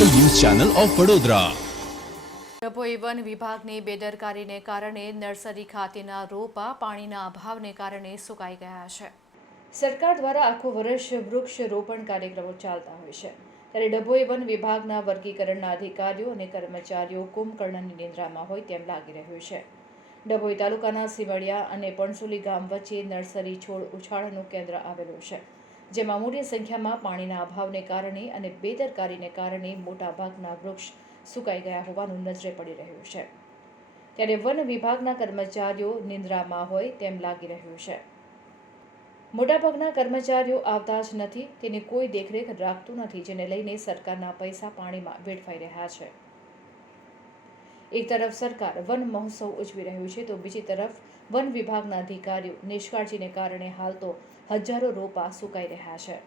Channel of Vadodara. Dabhoi વન વિભાગની બેદરકારીને કારણે નર્સરી ખાતેના રોપા પાણીના અભાવને કારણે સુકાઈ ગયા છે. સરકાર દ્વારા આખું વર્ષ વૃક્ષ રોપણ કાર્યક્રમો ચાલતા હોય છે. ત્યારે ડભોઈ વન વિભાગના વર્ગીકરણના અધિકારીઓ અને કર્મચારીઓ કુંભકર્ણની નિંદ્રામાં હોય તેમ લાગી રહ્યું છે. ડભોઈ તાલુકાના સિમડિયા અને પણસુલી ગામ વચ્ચે નર્સરી છોડ ઉછાળનું કેન્દ્ર આવેલું છે. જેમાં મોટી સંખ્યામાં પાણીના અભાવને કારણે અને બેદરકારીને કારણે મોટાભાગના વૃક્ષ સુકાઈ ગયા હોવાનું નજરે પડી રહ્યું છે. ત્યારે વન વિભાગના કર્મચારીઓ નિંદ્રામાં હોય તેમ લાગી રહ્યું છે. મોટાભાગના કર્મચારીઓ આવતા જ નથી, તેની કોઈ દેખરેખ રાખતું નથી, જેને લઈને સરકારના પૈસા પાણીમાં વેડફાઈ રહ્યા છે. એક તરફ સરકાર વન મહોત્સવ ઉજવી રહ્યું છે, તો બીજી તરફ વન વિભાગના અધિકારીઓ નિષ્કાળજીને કારણે હાલ તો હજારો રોપા સુકાઈ રહ્યા છે.